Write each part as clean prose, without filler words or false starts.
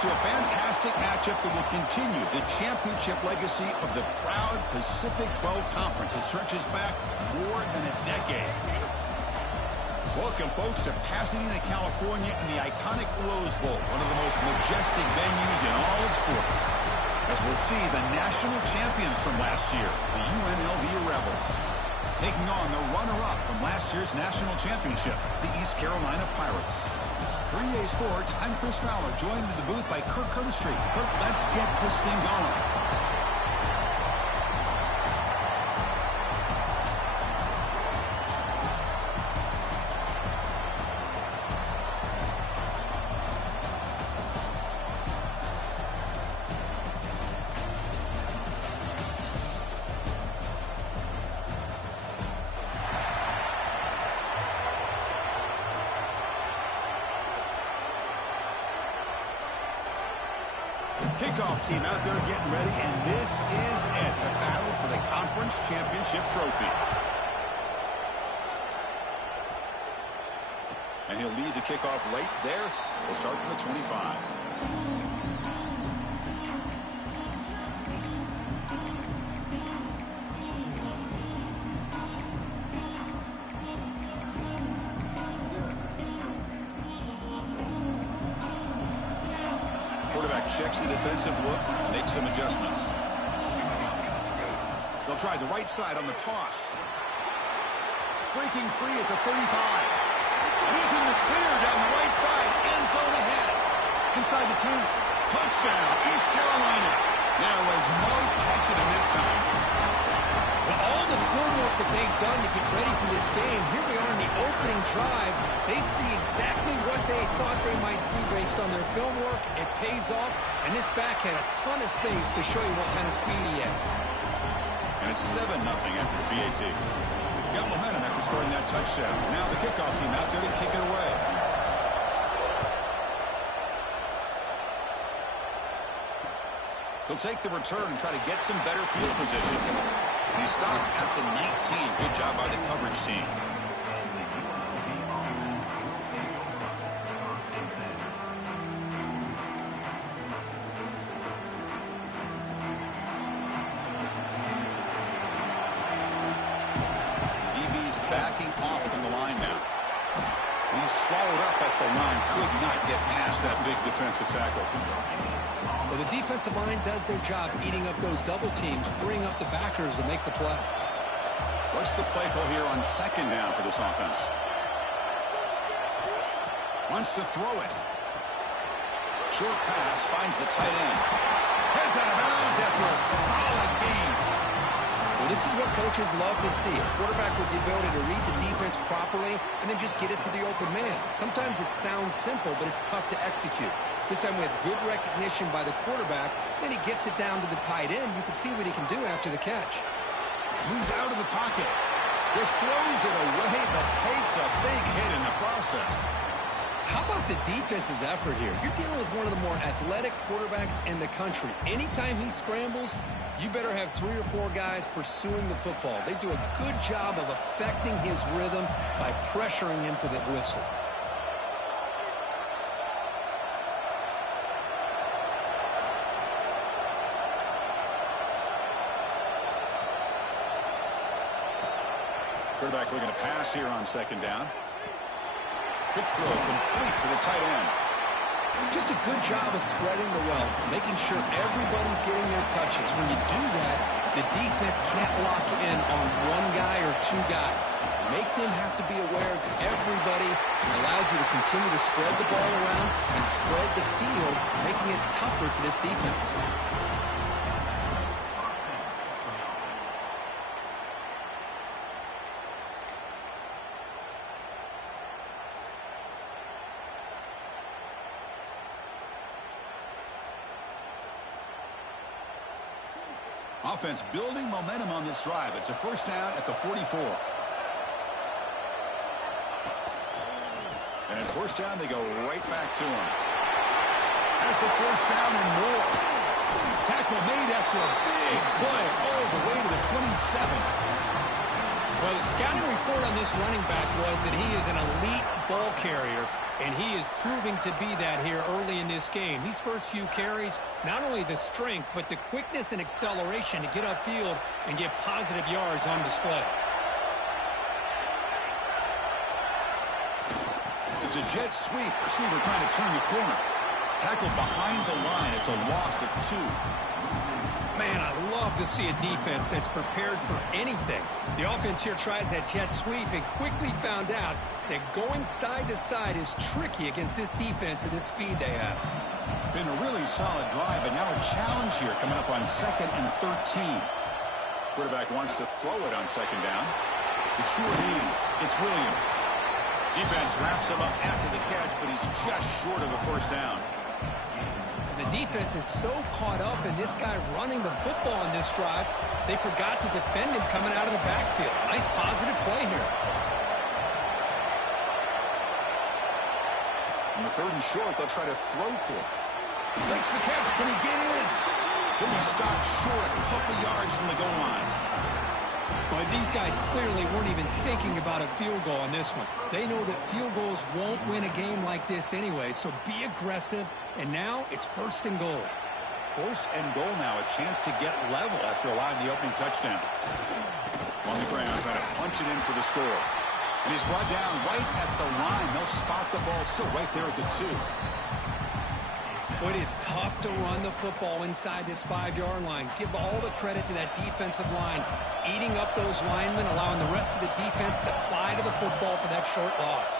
to a fantastic matchup that will continue the championship legacy of the proud Pacific-12 Conference. It stretches back more than a decade. Welcome, folks, to Pasadena, California in the iconic Rose Bowl, one of the most majestic venues in all of sports, as we'll see the national champions from last year, the UNLV Rebels, taking on the runner-up from last year's national championship, the East Carolina Pirates. 3A Sports, I'm Chris Fowler, joined in the booth by Kirk Herbstreit. Kirk, let's get this thing going. Kickoff team out there getting ready, and this is it, the battle for the conference championship trophy. And he'll lead the kickoff right there. We'll start from the 25. Checks the defensive look, makes some adjustments. They'll try the right side on the toss. Breaking free at the 35. And he's in the clear down the right side. End zone ahead. Inside the 10. Touchdown, East Carolina. There was no catching him that time. Well, all the film work that they've done to get ready for this game, here we are in the opening drive. They see exactly what they thought they might see based on their film work. It pays off, and this back had a ton of space to show you what kind of speed he has. And it's 7-0 after the PAT. Got momentum after scoring that touchdown. Now the kickoff team out there to kick it away. He'll take the return and try to get some better field position. He stopped at the 19. Good job by the coverage team. DB's backing off from the line now. He's swallowed up at the line. Could not get past that big defensive tackle. Well, the defensive line does their job eating up those double teams, freeing up the backers to make the play. What's the play call here on second down for this offense? Wants to throw it. Short pass, finds the tight end. Heads out of bounds after a solid gain. Well, this is what coaches love to see. A quarterback with the ability to read the defense properly and then just get it to the open man. Sometimes it sounds simple, but it's tough to execute. This time we have good recognition by the quarterback. Then he gets it down to the tight end. You can see what he can do after the catch. Moves out of the pocket. Just throws it away, but takes a big hit in the process. How about the defense's effort here? You're dealing with one of the more athletic quarterbacks in the country. Anytime he scrambles, you better have 3 or 4 guys pursuing the football. They do a good job of affecting his rhythm by pressuring him to the whistle. Quarterback looking to pass here on second down. Quick throw complete to the tight end. Just a good job of spreading the wealth, making sure everybody's getting their touches. When you do that, the defense can't lock in on one guy or 2 guys. Make them have to be aware of everybody. It allows you to continue to spread the ball around and spread the field, making it tougher for this defense. Offense building momentum on this drive. It's a first down at the 44. And first down, they go right back to him. Has the first down and more. Tackle made after a big play all the way to the 27. Well, the scouting report on this running back was that he is an elite ball carrier. And he is proving to be that here early in this game. These first few carries, not only the strength, but the quickness and acceleration to get upfield and get positive yards on display. It's a jet sweep. Receiver trying to turn the corner. Tackled behind the line. It's a loss of 2. Man, I love to see a defense that's prepared for anything. The offense here tries that jet sweep and quickly found out that going side to side is tricky against this defense and this speed they have. Been a really solid drive, but now a challenge here coming up on 2nd and 13. Quarterback wants to throw it on 2nd down. The short hands. It's Williams. Defense wraps him up after the catch, but he's just short of a 1st down. The defense is so caught up in this guy running the football in this drive, they forgot to defend him coming out of the backfield. Nice positive play here. On the 3rd and short, they'll try to throw for it. Makes the catch. Can he get in? He'll be stopped short a couple yards from the goal line. Well, these guys clearly weren't even thinking about a field goal on this one. They know that field goals won't win a game like this anyway, so be aggressive. And now it's 1st and goal. 1st and goal now, a chance to get level after allowing the opening touchdown. On the ground, trying to punch it in for the score. And he's brought down right at the line. They'll spot the ball still right there at the 2. Well, it is tough to run the football inside this 5-yard line. Give all the credit to that defensive line, eating up those linemen, allowing the rest of the defense to fly to the football for that short loss.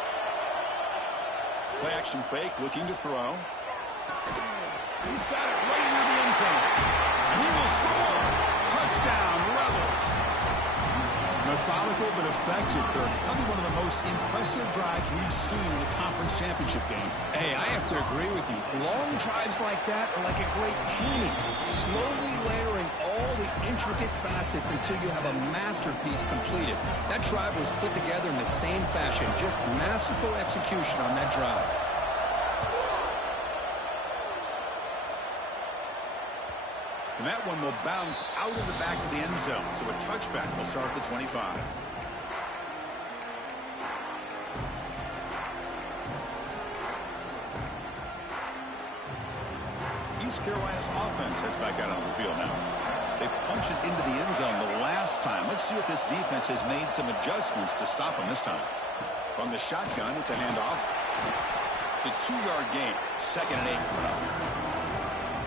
Play action fake, looking to throw. He's got it right near the end zone. And he will score. Touchdown, Rebels. Methodical but effective, Kirk. Probably one of the most impressive drives we've seen in the conference championship game. Hey, I have to agree with you. Long drives like that are like a great painting. Slowly layering all the intricate facets until you have a masterpiece completed. That drive was put together in the same fashion. Just masterful execution on that drive. And that one will bounce out of the back of the end zone. So a touchback will start at the 25. East Carolina's offense heads back out on the field now. They punch it into the end zone the last time. Let's see if this defense has made some adjustments to stop them this time. From the shotgun, it's a handoff. It's a 2-yard gain. 2nd and 8 coming up.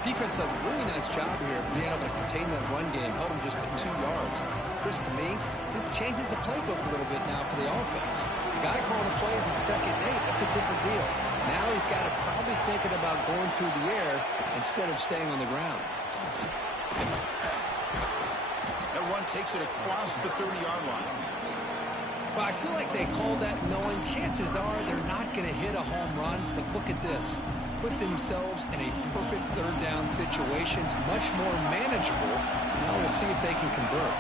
Defense does a really nice job here being able to contain that run game, held him just at 2 yards. Chris, to me, this changes the playbook a little bit now for the offense. The guy calling the plays at 2nd and 8, that's a different deal. Now he's got to probably thinking about going through the air instead of staying on the ground. That run takes it across the 30-yard line. Well, I feel like they called that knowing chances are they're not going to hit a home run, but look at this. Put themselves in a perfect 3rd down situation. It's much more manageable. Now we'll see if they can convert.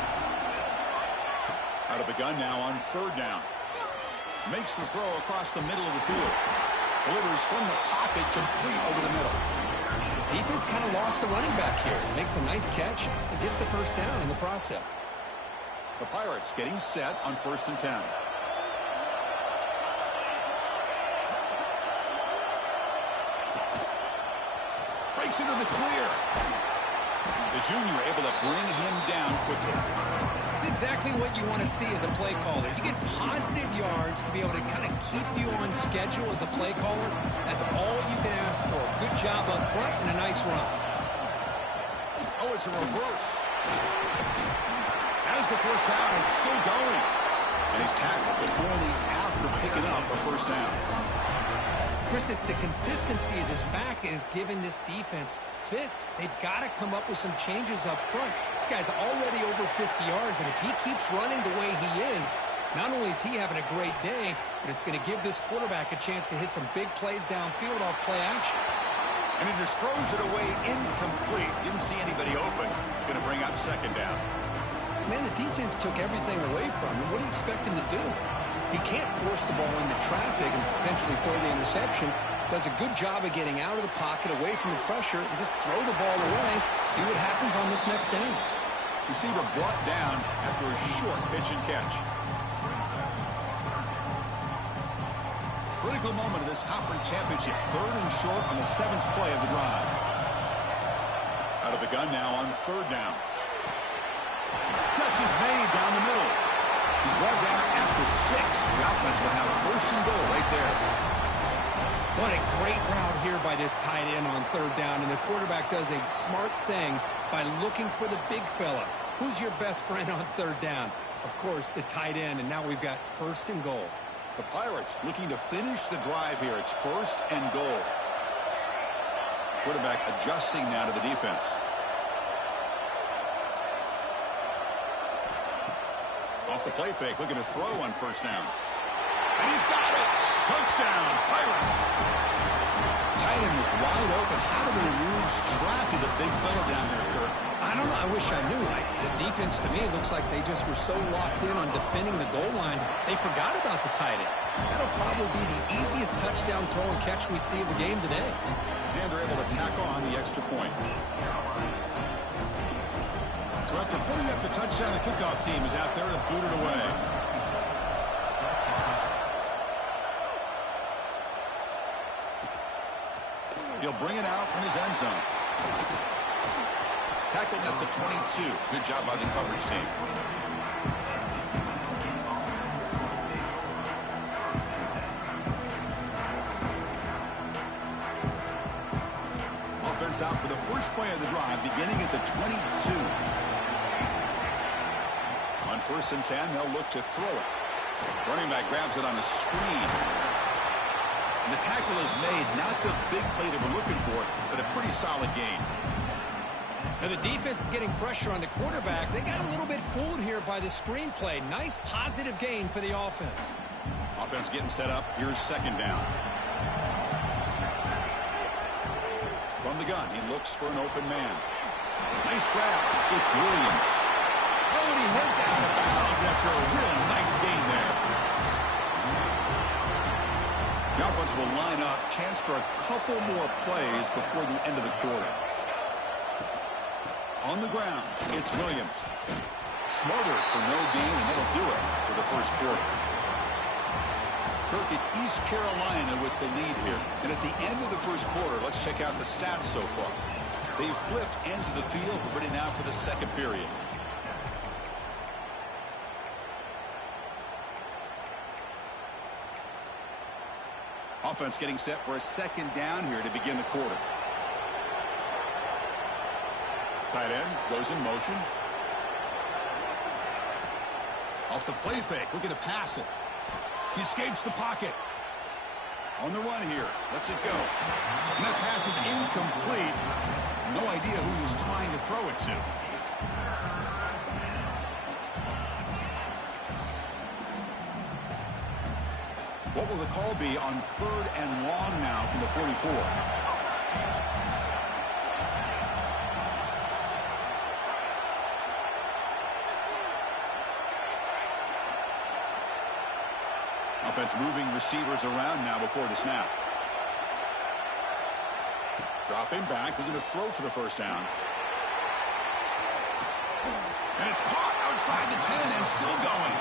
Out of the gun now on 3rd down. Makes the throw across the middle of the field. Delivers from the pocket, complete over the middle. Defense kind of lost a running back here. Makes a nice catch and gets the 1st down in the process. The Pirates getting set on 1st and 10. Breaks into the clear. The junior able to bring him down quickly. It's exactly what you want to see as a play caller. You get positive yards to be able to kind of keep you on schedule as a play caller. That's all you can ask for. Good job up front and a nice run. Oh, it's a reverse. As the 1st down is still going. And he's tackled, but only after picking up a 1st down. Chris, it's the consistency of this back is giving this defense fits. They've got to come up with some changes up front. This guy's already over 50 yards, and if he keeps running the way he is, not only is he having a great day, but it's going to give this quarterback a chance to hit some big plays downfield off play action. And he just throws it away incomplete. Didn't see anybody open. It's going to bring up 2nd down. Man, the defense took everything away from him. What do you expect him to do? He can't force the ball into traffic and potentially throw the interception. Does a good job of getting out of the pocket, away from the pressure, and just throw the ball away. See what happens on this next down. Receiver brought down after a short pitch and catch. Critical moment of this conference championship. 3rd and short on the 7th play of the drive. Out of the gun now on 3rd down. Catch is made down the middle. He's brought down at the 6. The offense will have 1st and goal right there. What a great route here by this tight end on 3rd down, and the quarterback does a smart thing by looking for the big fella. Who's your best friend on 3rd down? Of course, the tight end, and now we've got 1st and goal. The Pirates looking to finish the drive here. It's 1st and goal. Quarterback adjusting now to the defense. Off the play fake, looking to throw on 1st down. And he's got it! Touchdown, Pirates! Tight end was wide open. How do they lose track of the big fella down there, Kirk? I don't know. I wish I knew. The defense, to me, it looks like they just were so locked in on defending the goal line, they forgot about the tight end. That'll probably be the easiest touchdown throw and catch we see of the game today. And they're able to tack on the extra point. So after putting up the touchdown, the kickoff team is out there to boot it away. He'll bring it out from his end zone. Tackled at the 22. Good job by the coverage team. Offense out for the first play of the drive, beginning at the 22. On 1st and 10, they'll look to throw it. Running back grabs it on a screen. And the tackle is made, not the big play that we're looking for, but a pretty solid gain. Now the defense is getting pressure on the quarterback. They got a little bit fooled here by the screenplay. Nice positive gain for the offense. Offense getting set up. Here's 2nd down. From the gun, he looks for an open man. Nice grab. It's Williams. Oh, and he heads out of bounds after a really nice gain there. The offense will line up. Chance for a couple more plays before the end of the quarter. On the ground, it's Williams. Smarter for no gain, and that'll do it for the first quarter. Kirk, it's East Carolina with the lead here. And at the end of the first quarter, let's check out the stats so far. They've flipped ends of the field, ready now for the 2nd period. Offense getting set for a 2nd down here to begin the quarter. Tight end goes in motion. Off the play fake, looking to pass it. He escapes the pocket. On the run here, lets it go. And that pass is incomplete. No idea who he was trying to throw it to. What will the call be on 3rd and long now from the 44? Offense moving receivers around now before the snap. Dropping back, looking to throw for the 1st down. And it's caught outside the 10 and still going.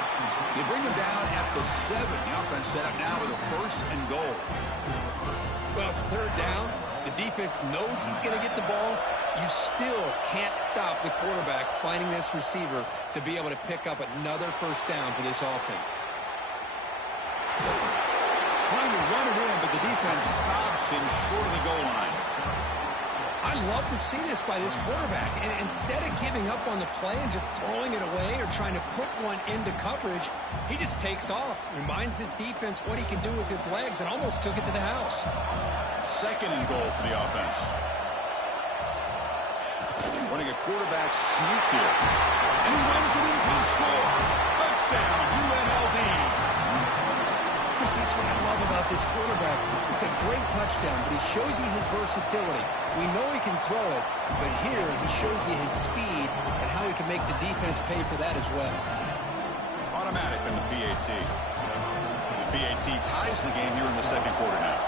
They bring him down at the 7. The offense set up now with a 1st and goal. Well, it's 3rd down. The defense knows he's going to get the ball. You still can't stop the quarterback finding this receiver to be able to pick up another 1st down for this offense. Trying to run it in, but the defense stops him short of the goal line. I love to see this by this quarterback. And instead of giving up on the play and just throwing it away or trying to put one into coverage, he just takes off, reminds his defense what he can do with his legs, and almost took it to the house. 2nd and goal for the offense. Running a quarterback sneak here. And he runs it in for the score. Touchdown, UNLV. That's what I love about this quarterback. It's a great touchdown, but he shows you his versatility. We know he can throw it, but here he shows you his speed and how he can make the defense pay for that as well. Automatic in the PAT. The PAT ties the game here in the 2nd quarter now.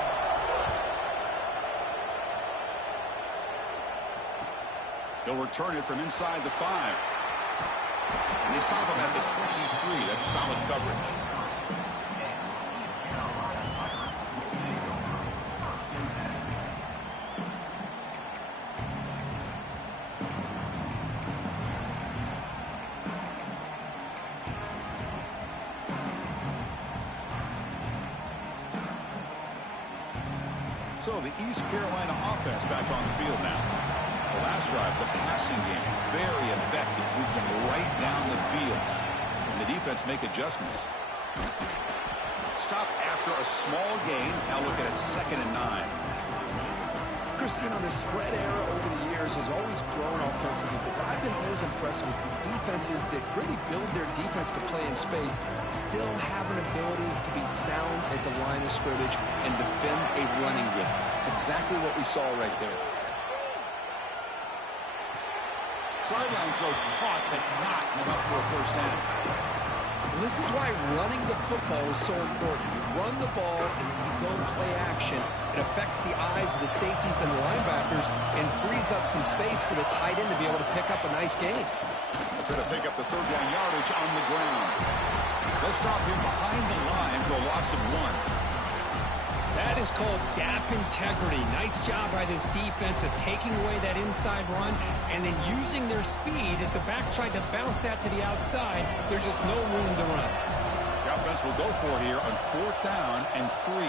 They'll return it from inside the 5. And they stop him at the 23. That's solid coverage. So the East Carolina offense back on the field now. The last drive, the passing game, very effective, moving right down the field. And the defense make adjustments. Stop after a small gain. Now looking at 2nd and 9. Chris, you know, the spread era over the years has always grown offensively, but what I've been always impressed with defenses that really build their defense to play in space still have an ability to be sound at the line of scrimmage and defend a running game. It's exactly what we saw right there. Sideline throw caught, but not enough for a first down. Well, this is why running the football is so important. You run the ball, and then you go play action. It affects the eyes of the safeties and the linebackers and frees up some space for the tight end to be able to pick up a nice gain. They'll try to pick up the 3rd down yardage on the ground. They'll stop him behind the line for a loss of 1. That is called gap integrity. Nice job by this defense of taking away that inside run and then using their speed as the back tried to bounce that to the outside. There's just no room to run. The offense will go for here on 4th down and 3.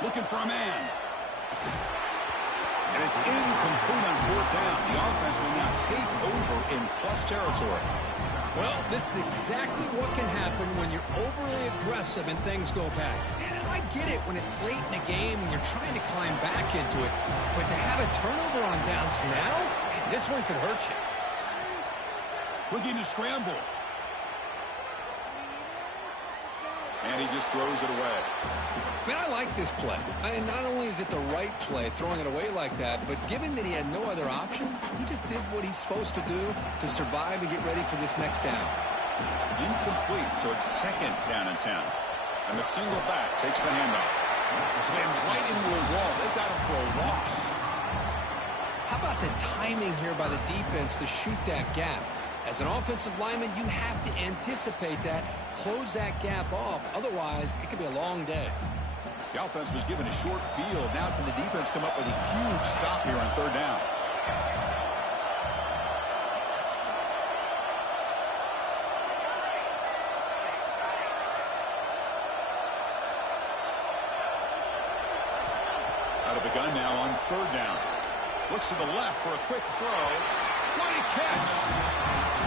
Looking for a man. And it's incomplete on 4th down. The offense will now take over in plus territory. Well, this is exactly what can happen when you're overly aggressive and things go bad. And I get it when it's late in the game and you're trying to climb back into it. But to have a turnover on downs now, man, this one could hurt you. Looking to scramble. And he just throws it away. Man, I like this play. And not only is it the right play, throwing it away like that, but given that he had no other option, he just did what he's supposed to do to survive and get ready for this next down. Incomplete, so it's 2nd down and 10. And the single back takes the handoff. Slams right into a wall. They've got him for a loss. How about the timing here by the defense to shoot that gap? As an offensive lineman, you have to anticipate that, close that gap off. Otherwise, it could be a long day. The offense was given a short field. Now can the defense come up with a huge stop here on 3rd down? Out of the gun now on 3rd down. Looks to the left for a quick throw. What a catch!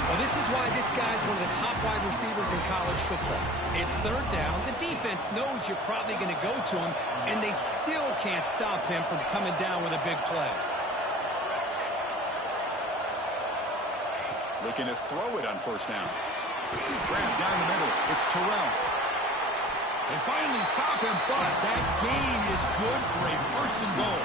Well, this is why this guy's one of the top wide receivers in college football. It's 3rd down. The defense knows you're probably going to go to him, and they still can't stop him from coming down with a big play. Looking to throw it on 1st down. Grab down the middle. It's Terrell. They finally stop him, but that gain is good for a 1st and goal.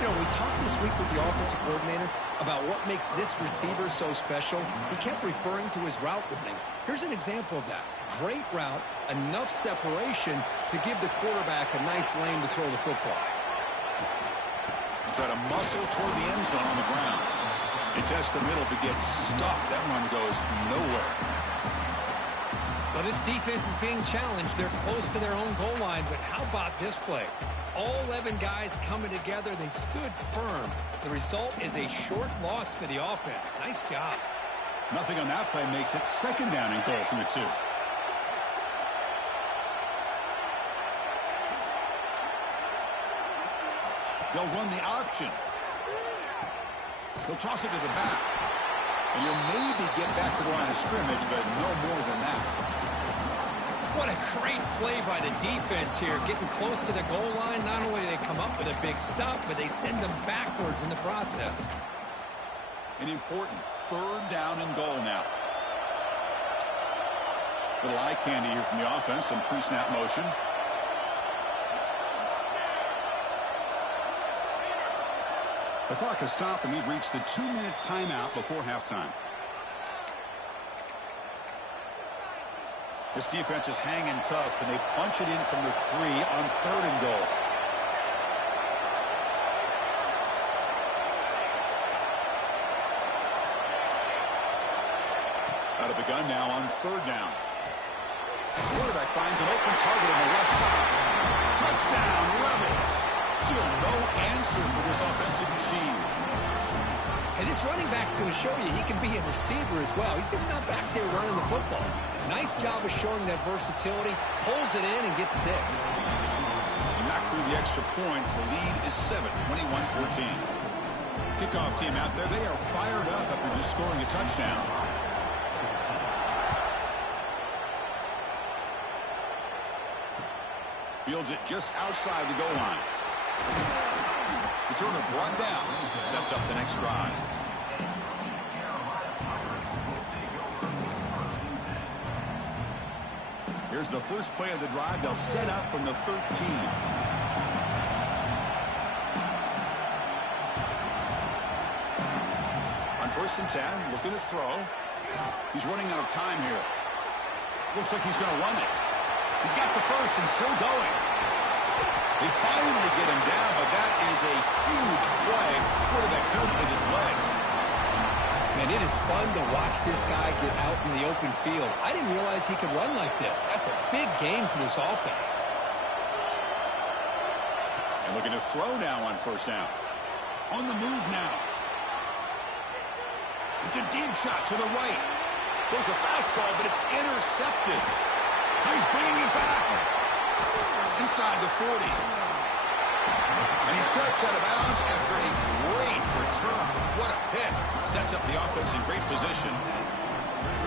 You know, we talked this week with the offensive coordinator about what makes this receiver so special. He kept referring to his route running. Here's an example of that. Great route, enough separation to give the quarterback a nice lane to throw the football. Try to muscle toward the end zone on the ground. It tests the middle to get stuffed. That one goes nowhere. Well, this defense is being challenged. They're close to their own goal line, but how about this play? All 11 guys coming together. They stood firm. The result is a short loss for the offense. Nice job. Nothing on that play makes it 2nd down and goal from the 2. They'll run the option. They'll toss it to the back. And you'll maybe get back to the line of scrimmage, but no more than that. What a great play by the defense here. Getting close to the goal line, not only do they come up with a big stop, but they send them backwards in the process. An important 3rd down and goal now. Little eye candy here from the offense, some pre-snap motion. The clock has stopped, and we've reached the 2-minute timeout before halftime. This defense is hanging tough, and they punch it in from the 3 on 3rd and goal. Out of the gun now on 3rd down. The quarterback finds an open target on the left side. Touchdown, Rebels. Still no answer for this offensive machine. Hey, this running back's going to show you he can be a receiver as well. He's just not back there running the football. Nice job of showing that versatility. Pulls it in and gets 6. And Back through the extra point. The lead is 7, 21-14. Kickoff team out there. They are fired up after just scoring a touchdown. Fields it just outside the goal line. Returner brought down. Sets up the next drive. Here's the first play of the drive. They'll set up from the 13. On 1st and 10, looking to throw. He's running out of time here. Looks like he's going to run it. He's got the first and still going. They finally get him down, but that is a huge play. Quarterback doing it with his legs. Man, it is fun to watch this guy get out in the open field. I didn't realize he could run like this. That's a big game for this offense. And looking to throw now on 1st down. On the move now. It's a deep shot to the right. Goes a fastball, but it's intercepted. He's bringing it back. Inside the 40. And he steps out of bounds after a great return. What a hit. Sets up the offense in great position.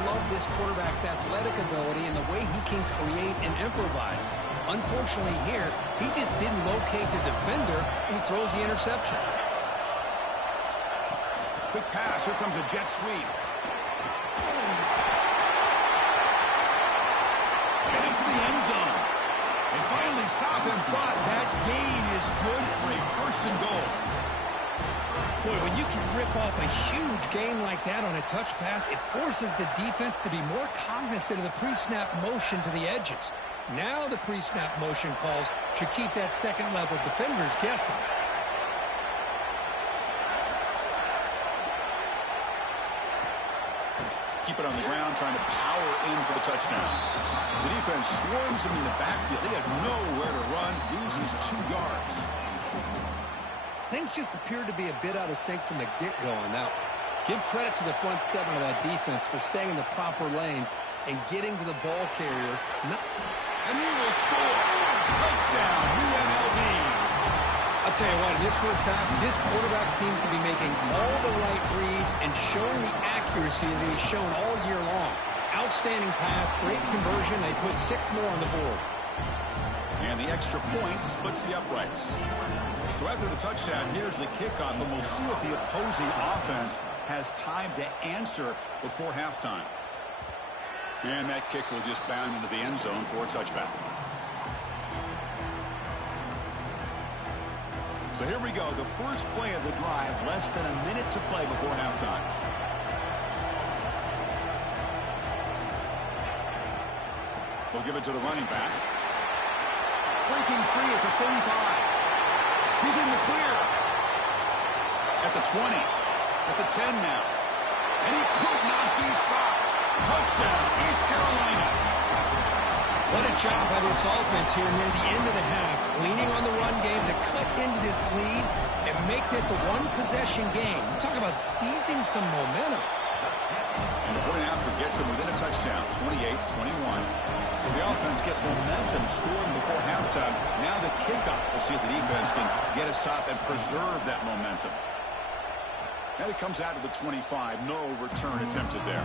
Love this quarterback's athletic ability and the way he can create and improvise. Unfortunately here, he just didn't locate the defender who throws the interception. Quick pass. Here comes a jet sweep. Heading for the end zone. They finally stop him, but that gain is good for a 1st and goal. Boy, when you can rip off a huge gain like that on a touch pass, it forces the defense to be more cognizant of the pre-snap motion to the edges. Now the pre-snap motion calls should keep that second-level defenders guessing. Keep it on the ground, trying to power in for the touchdown. The defense swarms him in the backfield. He had nowhere to run, loses 2 yards. Things just appear to be a bit out of sync from the get-go on that one. Give credit to the front 7 of that defense for staying in the proper lanes and getting to the ball carrier. And he will score. Touchdown, UNLV. I'll tell you what, in this first half, this quarterback seems to be making all the right reads and showing the accuracy that he's shown all year long. Outstanding pass, great conversion. They put 6 more on the board. And the extra point splits the uprights. So after the touchdown, here's the kickoff, and we'll see what the opposing offense has time to answer before halftime. And that kick will just bound into the end zone for a touchback. So here we go, the first play of the drive, less than a minute to play before halftime. We'll give it to the running back. Breaking free at the 35. He's in the clear. At the 20. At the 10 now. And he could not be stopped. Touchdown, East Carolina. What a job by this offense here near the end of the half. Leaning on the run game to cut into this lead and make this a one-possession game. We're talking about seizing some momentum. And the point after gets him within a touchdown, 28-21. So the offense gets momentum scoring before halftime. Now the kickoff. We'll see if the defense can get a stop and preserve that momentum. And it comes out to the 25. No return attempted there.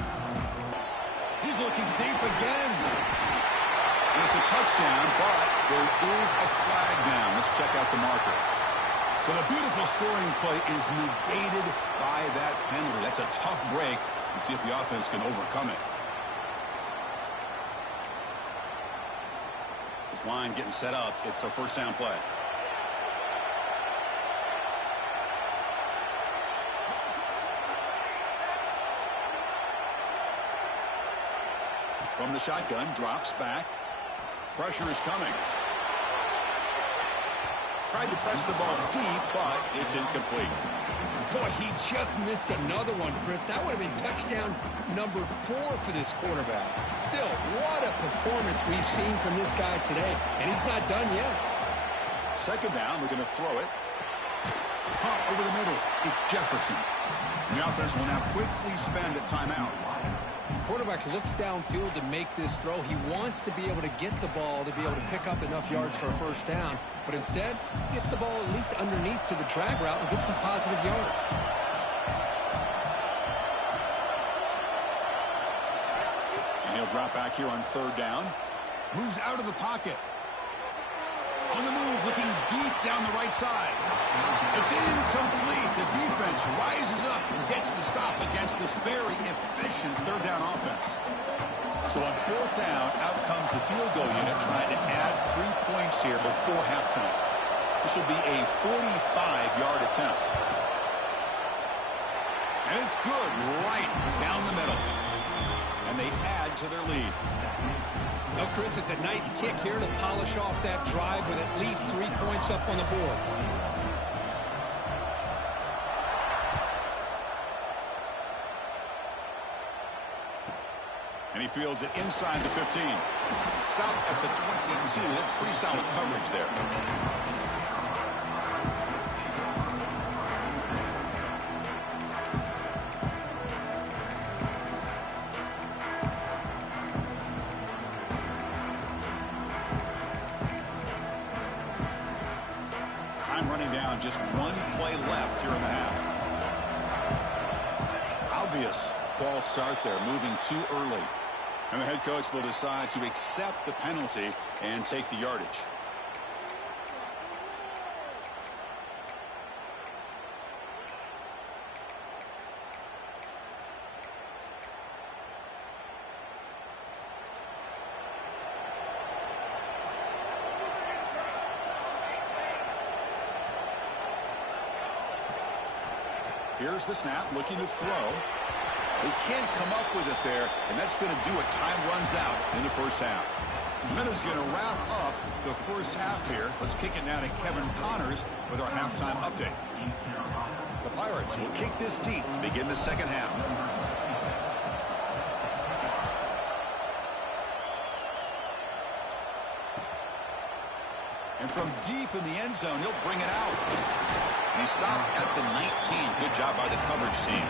He's looking deep again. And it's a touchdown, but there is a flag now. Let's check out the marker. So the beautiful scoring play is negated by that penalty. That's a tough break. Let's see if the offense can overcome it. This line getting set up. It's a 1st down play. From the shotgun, drops back. Pressure is coming. Tried to press the ball deep, but it's incomplete. Boy, he just missed another one, Chris. That would have been touchdown number 4 for this quarterback. Still, what a performance we've seen from this guy today, and he's not done yet. 2nd down, we're going to throw it. Pump over the middle. It's Jefferson. And the offense will now quickly spend a timeout. Quarterback looks downfield to make this throw. He wants to be able to get the ball to be able to pick up enough yards for a first down. But instead, he gets the ball at least underneath to the drag route and gets some positive yards. And he'll drop back here on third down. Moves out of the pocket. On the move, looking deep down the right side. It's incomplete. The defense rises up and gets the stop against this very efficient third down offense. So on fourth down, out comes the field goal unit trying to add 3 points here before halftime. This will be a 45-yard attempt. And it's good right down the middle. And they add to their lead. Well, Chris, it's a nice kick here to polish off that drive with at least 3 points up on the board. And he fields it inside the 15. Stop at the 22. That's pretty solid coverage there. Just one play left here in the half. Obvious false start there, moving too early. And the head coach will decide to accept the penalty and take the yardage. Here's the snap, looking to throw. They can't come up with it there, and that's going to do it. Time runs out in the first half. Minutes going to wrap up the first half here. Let's kick it now to Kevin Connors with our halftime update. The Pirates will kick this deep to begin the second half. And from deep in the end zone, he'll bring it out. And he stopped at the 19. Good job by the coverage team.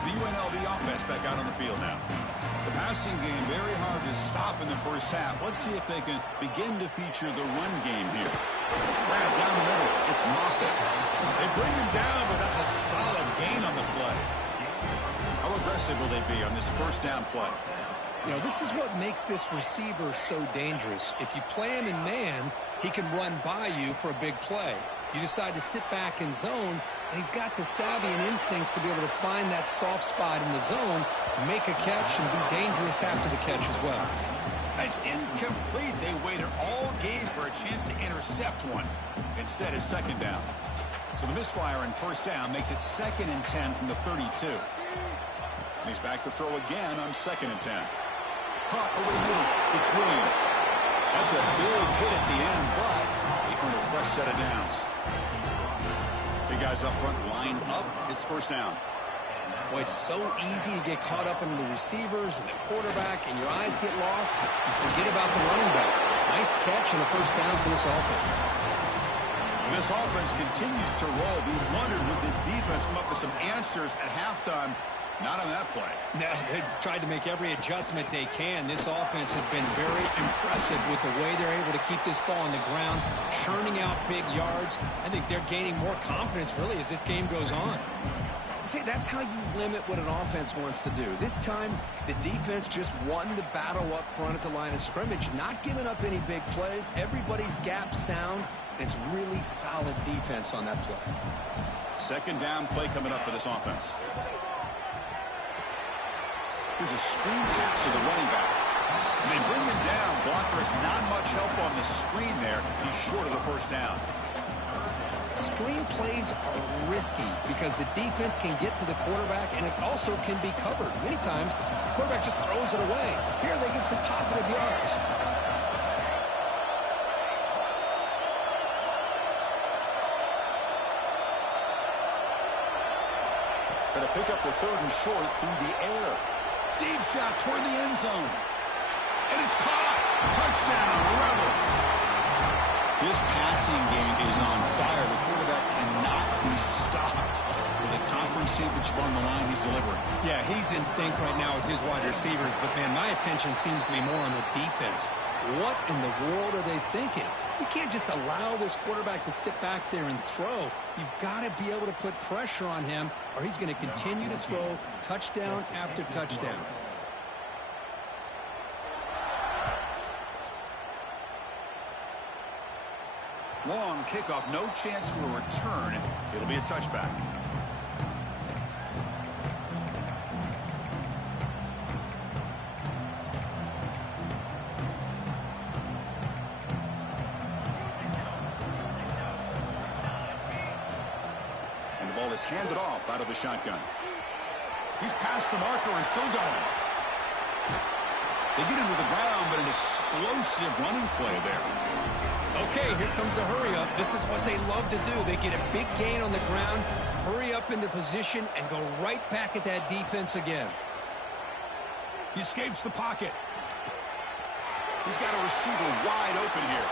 The UNLV offense back out on the field now. The passing game very hard to stop in the first half. Let's see if they can begin to feature the run game here. Grab down the middle. It's Moffitt. They bring him down, but that's a solid gain on the play. How aggressive will they be on this first down play? You know, this is what makes this receiver so dangerous. If you play him in man, he can run by you for a big play. You decide to sit back in zone, and he's got the savvy and instincts to be able to find that soft spot in the zone, make a catch, and be dangerous after the catch as well. It's incomplete. They waited all game for a chance to intercept one. Instead, it's second down. So the misfire in first down makes it 2nd and 10 from the 32. And he's back to throw again on 2nd and 10. Caught over the middle. It's Williams. That's a big hit at the end, but they earn a fresh set of downs. Big guys up front lined up. It's first down. Boy, it's so easy to get caught up in the receivers and the quarterback, and your eyes get lost. You forget about the running back. Nice catch and a first down for this offense. This offense continues to roll. We wondered, would this defense come up with some answers at halftime? Not on that play. No, they've tried to make every adjustment they can. This offense has been very impressive with the way they're able to keep this ball on the ground, churning out big yards. I think they're gaining more confidence, really, as this game goes on. See, that's how you limit what an offense wants to do. This time, the defense just won the battle up front at the line of scrimmage, not giving up any big plays. Everybody's gap sound. It's really solid defense on that play. Second down play coming up for this offense. Here's a screen pass to the running back. And they bring him down. Blockers not much help on the screen there. He's short of the first down. Screen plays are risky because the defense can get to the quarterback, and it also can be covered. Many times, the quarterback just throws it away. Here they get some positive yards. Going to pick up the 3rd and short through the air. Deep shot toward the end zone. And it's caught. Touchdown, Rebels. This passing game is on fire. The quarterback cannot be stopped. With a conference championship on the line, he's delivering. Yeah, he's in sync right now with his wide receivers. But, man, my attention seems to be more on the defense. What in the world are they thinking? You can't just allow this quarterback to sit back there and throw. You've got to be able to put pressure on him, or he's going to continue to throw touchdown after touchdown. Long kickoff, no chance for a return. It'll be a touchback. And the ball is handed off out of the shotgun. He's past the marker and still going. They get into the ground, but an explosive running play there. Okay, here comes the hurry up. This is what they love to do. They get a big gain on the ground, hurry up into position, and go right back at that defense again. He escapes the pocket. He's got a receiver wide open here.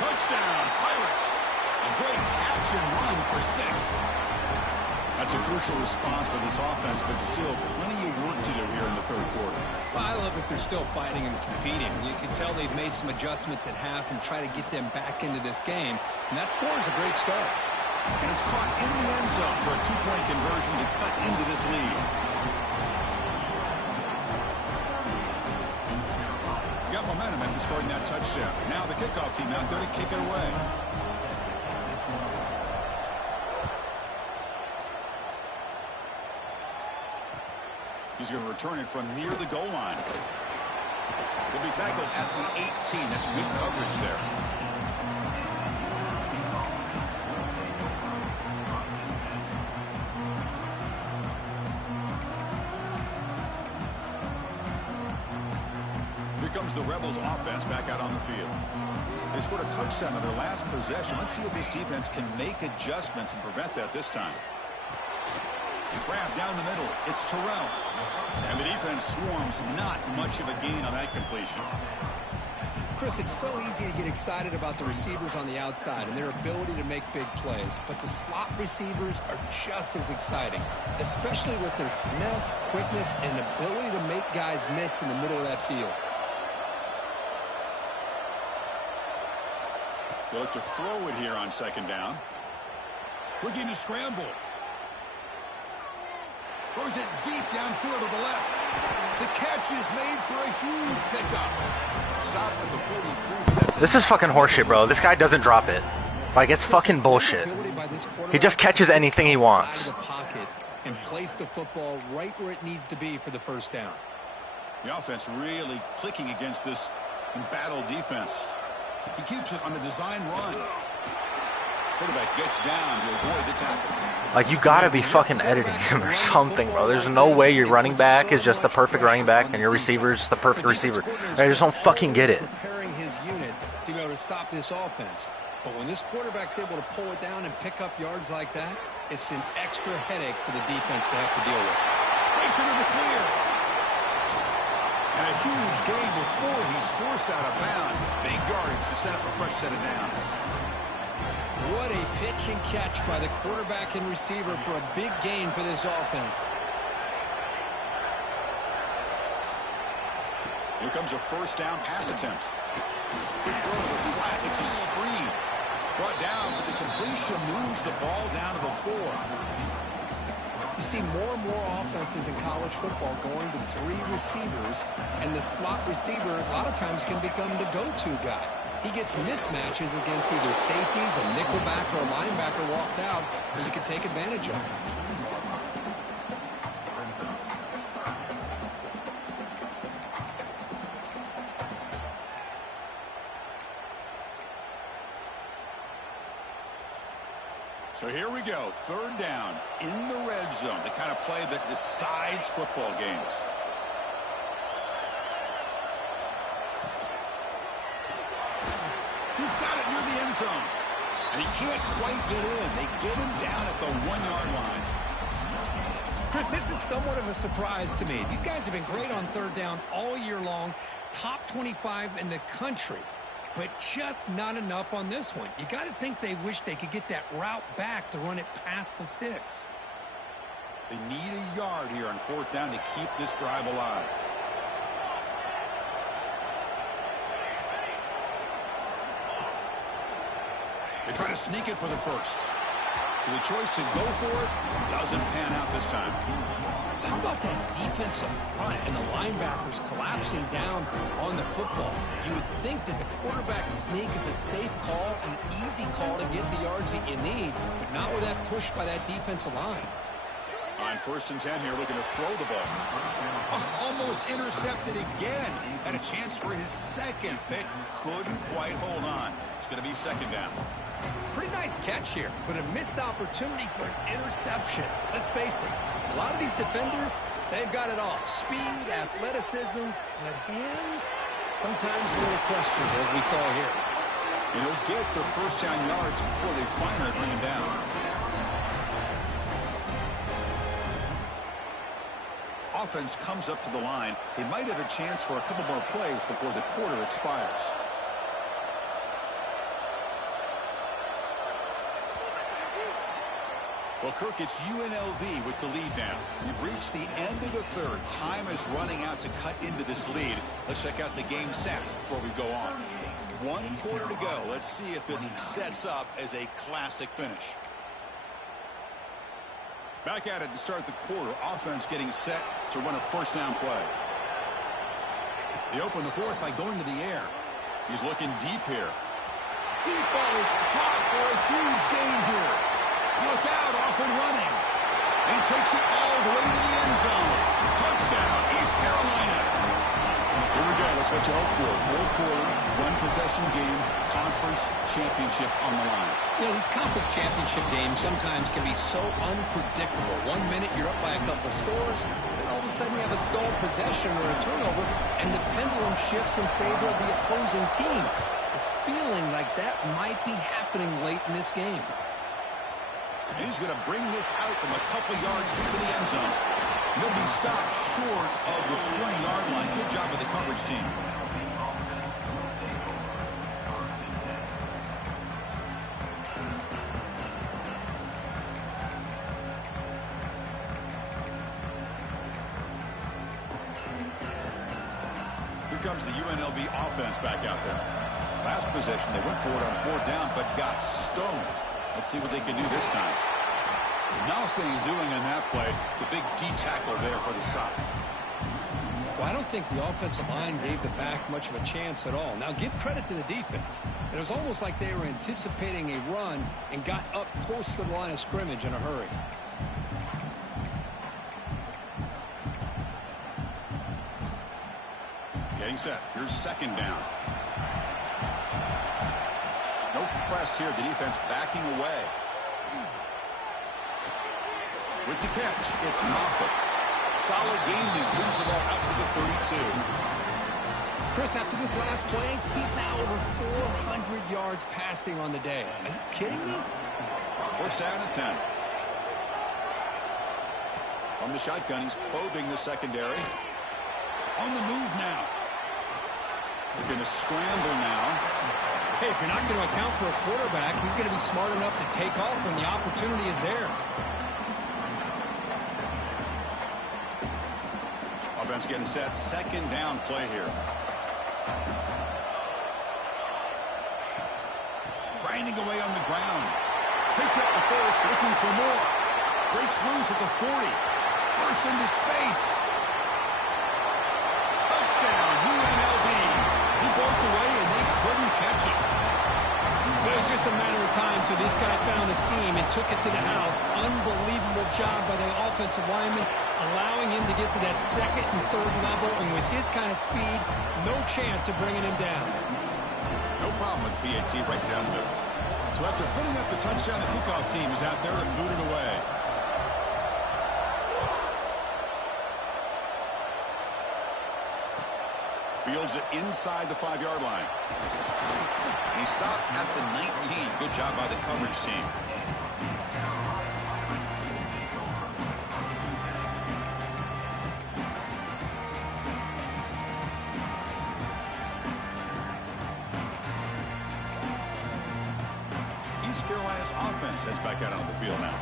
Touchdown, Pirates. A great catch and run for 6. That's a crucial response by this offense, but still plenty of work to do here in the third quarter. Well, I love that they're still fighting and competing. You can tell they've made some adjustments at half and try to get them back into this game. And that score is a great start. And it's caught in the end zone for a 2-point conversion to cut into this lead. Got momentum after scoring that touchdown. Now the kickoff team out there to kick it away. He's going to return it from near the goal line. He'll be tackled at the 18. That's good coverage there. Here comes the Rebels offense back out on the field. They scored a touchdown on their last possession. Let's see if this defense can make adjustments and prevent that this time. Grab down the middle. It's Terrell. And the defense swarms. Not much of a gain on that completion. Chris, it's so easy to get excited about the receivers on the outside and their ability to make big plays. But the slot receivers are just as exciting, especially with their finesse, quickness, and ability to make guys miss in the middle of that field. They look to throw it here on second down. Looking to scramble. Throws it deep downfield to the left. The catch is made for a huge pickup. Stop at the 43. This is fucking horseshit, bro. This guy doesn't drop it. Like, it's fucking bullshit. He just catches anything he wants. The pocket and place the football right where it needs to be for the first down. The offense really clicking against this embattled defense. He keeps it on a design run. Quarterback gets down to avoid the tackle. Like, you gotta be fucking editing him or something, bro. There's no way your running back is just the perfect running back and your receiver's the perfect receiver. I just don't fucking get it. Preparing his unit to be able to stop this offense. But when this quarterback's able to pull it down and pick up yards like that, it's an extra headache for the defense to have to deal with. Breaks into the clear. And a huge gain before he's forced out of bounds. Big yardage to set up a fresh set of downs. What a pitch and catch by the quarterback and receiver for a big gain for this offense. Here comes a first down pass attempt. Quick throw to the flat. It's a screen. Brought down, but the completion moves the ball down to the 4. You see more and more offenses in college football going to 3 receivers, and the slot receiver a lot of times can become the go-to guy. He gets mismatches against either safeties, a nickelback, or a linebacker walked out that you can take advantage of. So here we go, third down in the red zone, the kind of play that decides football games. He's got it near the end zone, and he can't quite get in. They get him down at the 1-yard line. Chris, this is somewhat of a surprise to me. These guys have been great on third down all year long, top 25 in the country. but just not enough on this one. You got to think they wish they could get that route back to run it past the sticks. They need a yard here on 4th down to keep this drive alive. They try to sneak it for the first. So the choice to go for it doesn't pan out this time. How about that defensive front and the linebackers collapsing down on the football? You would think that the quarterback sneak is a safe call, an easy call to get the yards that you need, but not with that push by that defensive line. On 1st and 10 here, looking to throw the ball. Almost intercepted again. Had a chance for his second, but couldn't quite hold on. It's going to be 2nd down. Pretty nice catch here, but a missed opportunity for an interception. Let's face it, a lot of these defenders, they've got it all. Speed, athleticism, but hands, sometimes a little questionable, as we saw here. And he'll get the 1st down yards before they finally bring him down. Offense comes up to the line. They might have a chance for a couple more plays before the quarter expires. Well, Kirk, it's UNLV with the lead now. We've reached the end of the 3rd. Time is running out to cut into this lead. Let's check out the game stats before we go on. 1 quarter to go. Let's see if this sets up as a classic finish. Back at it to start the quarter. Offense getting set to run a 1st down play. They open the 4th by going to the air. He's looking deep here. Deep ball is caught for a huge gain here. Look out, off and running. And he takes it all the way to the end zone. Touchdown, East Carolina. Here we go. That's what you hope for. 4th quarter, 1-possession game, conference championship on the line. You know, these conference championship games sometimes can be so unpredictable. 1 minute you're up by a couple scores, and all of a sudden you have a stalled possession or a turnover, and the pendulum shifts in favor of the opposing team. It's feeling like that might be happening late in this game. And he's going to bring this out from a couple yards into the end zone. He'll be stopped short of the 20-yard line. Good job of the coverage team. Here comes the UNLV offense back out there. Last possession, they went for it on 4th down, but got stoned. Let's see what they can do this time. Nothing doing on that play. The big D tackle there for the stop. Well, I don't think the offensive line gave the back much of a chance at all. Now, give credit to the defense. It was almost like they were anticipating a run and got up close to the line of scrimmage in a hurry. Getting set. Here's 2nd down. No press here. The defense backing away. With the catch, it's Moffitt. Solid gain there. Moves the ball out to the 32. Chris, after this last play, he's now over 400 yards passing on the day. Are you kidding me? 1st down and 10. On the shotgun, he's probing the secondary. On the move now. They're going to scramble now. Hey, if you're not going to account for a quarterback, he's going to be smart enough to take off when the opportunity is there. Offense getting set. 2nd down play here. Grinding away on the ground. Picks up the first, looking for more. Breaks loose at the 40. Bursts into space. Touchdown, UNLV. He broke away and they couldn't catch him. It was just a matter of time till this guy found a seam and took it to the house. Unbelievable job by the offensive lineman, allowing him to get to that 2nd and 3rd level, and with his kind of speed, no chance of bringing him down. No problem with PAT right down the middle. So after putting up the touchdown, the kickoff team is out there and booted away. Fields it inside the 5-yard line. And he stopped at the 19. Good job by the coverage team. East Carolina's offense heads back out on the field now.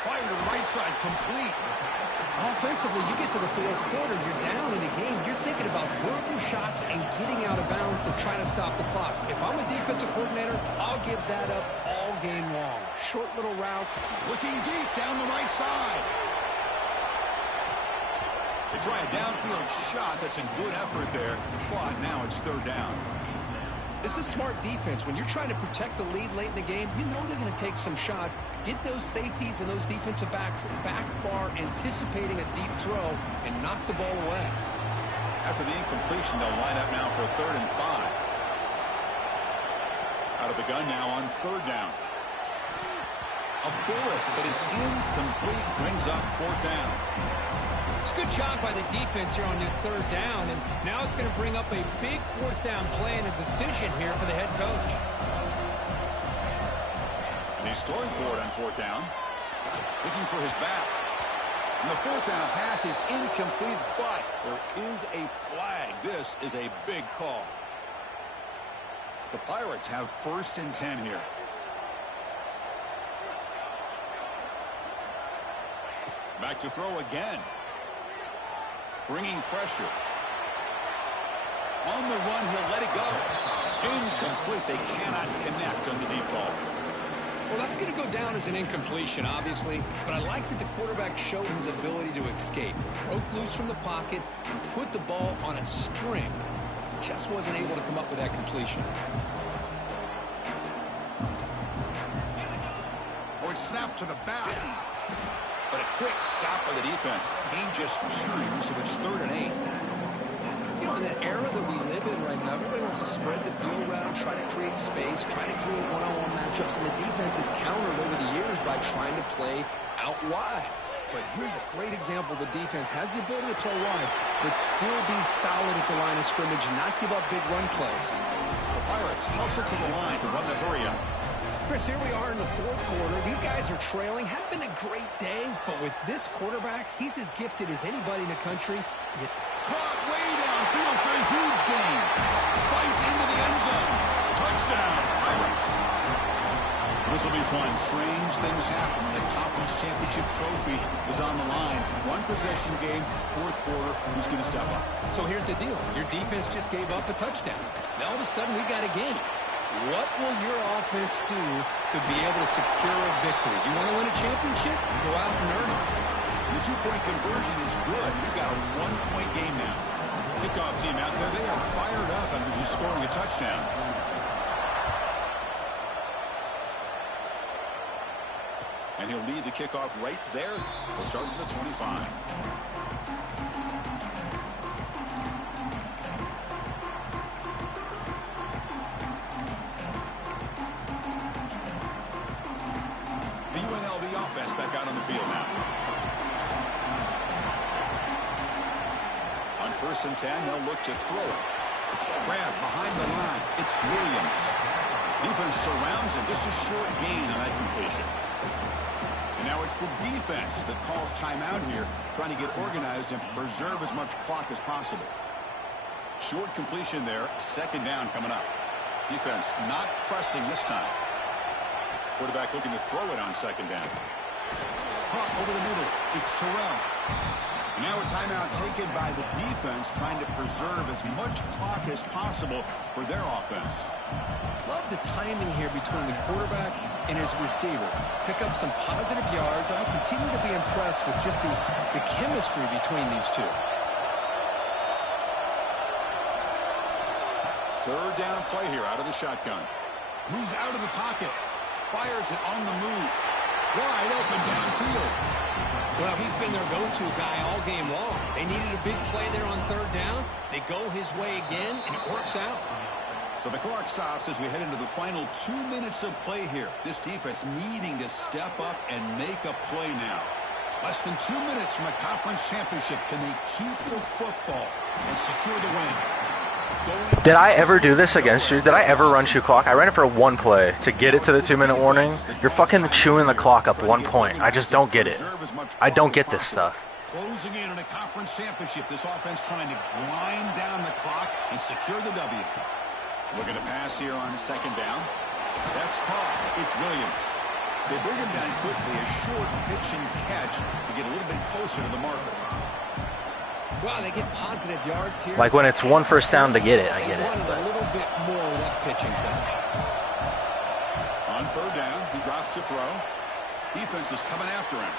Fire to the right side, complete. Offensively, you get to the fourth quarter, you're down in a game. You're thinking about vertical shots and getting out of bounds to try to stop the clock. If I'm a defensive coordinator, I'll give that up all game long. Short little routes. Looking deep down the right side. They try a downfield shot. That's a good effort there, but now it's third down. This is smart defense. When you're trying to protect the lead late in the game, you know they're going to take some shots, get those safeties and those defensive backs back far, anticipating a deep throw, and knock the ball away. After the incompletion, they'll line up now for 3rd and 5. Out of the gun now on 3rd down. A bullet, but it's incomplete. Brings up 4th down. It's a good job by the defense here on this 3rd down, and now it's going to bring up a big 4th down play and a decision here for the head coach. And he's throwing for it on 4th down. Looking for his back. And the 4th down pass is incomplete, but there is a flag. This is a big call. The Pirates have 1st and 10 here. Back to throw again. Bringing pressure. On the run, he'll let it go. Incomplete. They cannot connect on the deep ball. Well, that's going to go down as an incompletion, obviously, but I like that the quarterback showed his ability to escape. Broke loose from the pocket and put the ball on a string. He just wasn't able to come up with that completion. Or it's snapped to the back. But a quick stop by the defense. Game just 2, so it's 3rd and 8. You know, in that era that we live in right now, everybody wants to spread the field around, try to create space, try to create one-on-one matchups, and the defense has countered over the years by trying to play out wide. But here's a great example. The defense has the ability to play wide, but still be solid at the line of scrimmage and not give up big run plays. The Pirates hustle to the line to run the hurry up. Chris, here we are in the 4th quarter. These guys are trailing. Hadn't been a great day, but with this quarterback, he's as gifted as anybody in the country. Caught way downfield for a huge gain. Fights into the end zone. Touchdown, Pirates. This will be fun. Strange things happen. The conference championship trophy is on the line. 1-possession game, 4th quarter. Who's going to step up? So here's the deal. Your defense just gave up a touchdown. Now all of a sudden we got a game. What will your offense do to be able to secure a victory? You want to win a championship? Go out and earn it. The 2-point conversion is good. We've got a 1-point game now. Kickoff team out there. They are fired up after just scoring a touchdown. And he'll lead the kickoff right there. He'll start at the 25. The UNLV offense back out on the field now. On 1st and 10, they'll look to throw it. Grab behind the line. It's Williams. Defense surrounds him. Just a short gain on that completion. And now it's the defense that calls timeout here, trying to get organized and preserve as much clock as possible. Short completion there. 2nd down coming up. Defense not pressing this time. Quarterback looking to throw it on 2nd down. Caught over the middle. It's Terrell. And now a timeout taken by the defense, trying to preserve as much clock as possible for their offense. Love the timing here between the quarterback and his receiver. Pick up some positive yards. I continue to be impressed with just the chemistry between these two. 3rd down play here out of the shotgun. Moves out of the pocket. Fires it on the move. Wide open downfield. Well, he's been their go-to guy all game long. They needed a big play there on 3rd down. They go his way again, and it works out. So the clock stops as we head into the final 2 minutes of play here. This defense needing to step up and make a play now. Less than 2 minutes from a conference championship. Can they keep the football and secure the win? Did I ever do this against you? Did I ever run shoe clock? I ran it for 1 play to get it to the 2-minute warning. You're fucking chewing the clock up 1 point. I just don't get it. I don't get this stuff. Closing in on a conference championship, this offense trying to grind down the clock and secure the W. Looking to pass here on second down. That's caught. It's Williams. They bring him down quickly, a short pitch and catch to get a little bit closer to the marker. Wow, they get positive yards here. Like when it's one first down to get it, I get it. But a little bit more with that pitch and catch. On third down, he drops to throw. Defense is coming after him.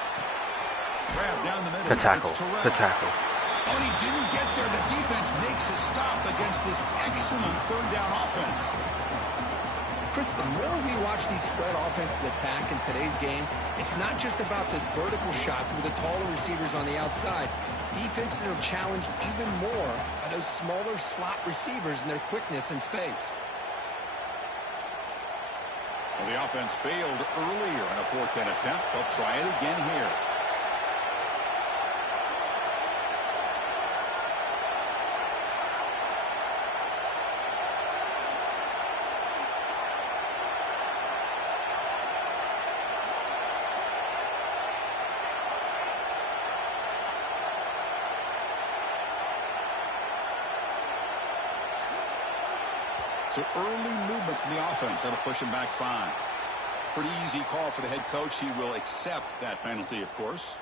Grab down the middle. Good tackle. Good tackle. Oh, and he didn't get there. The defense makes a stop against this excellent third down offense. Chris, the more we watch these spread offenses attack in today's game, it's not just about the vertical shots with the taller receivers on the outside. Defenses are challenged even more by those smaller slot receivers and their quickness in space. Well, the offense failed earlier in a fourth down attempt. They'll try it again here. So early movement from the offense. That'll push him back 5. Pretty easy call for the head coach. He will accept that penalty, of course.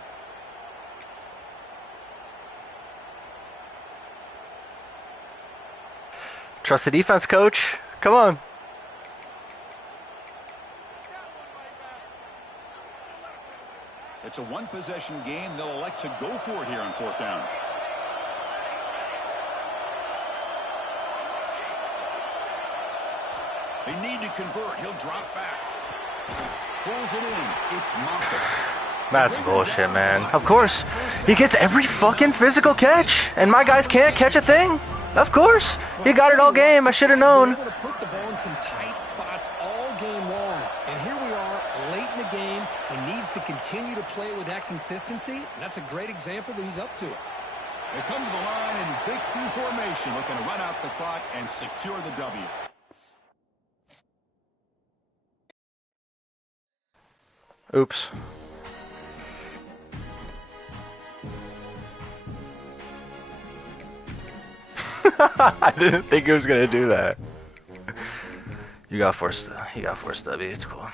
Trust the defense, coach. Come on. It's a one-possession game. They'll elect to go for it here on fourth down. They need to convert. He'll drop back. Pulls it in. It's Moffitt. That's bullshit, man. Of course. He gets every fucking physical catch, and my guys can't catch a thing. Of course. He got it all game. I should have known. Able to put the ball in some tight spots all game long. And here we are, late in the game. He needs to continue to play with that consistency, and that's a great example that he's up to it. They come to the line in thick-through formation, looking to run out the clock and secure the W. Oops. I didn't think he was gonna do that. You got forced W. It's cool.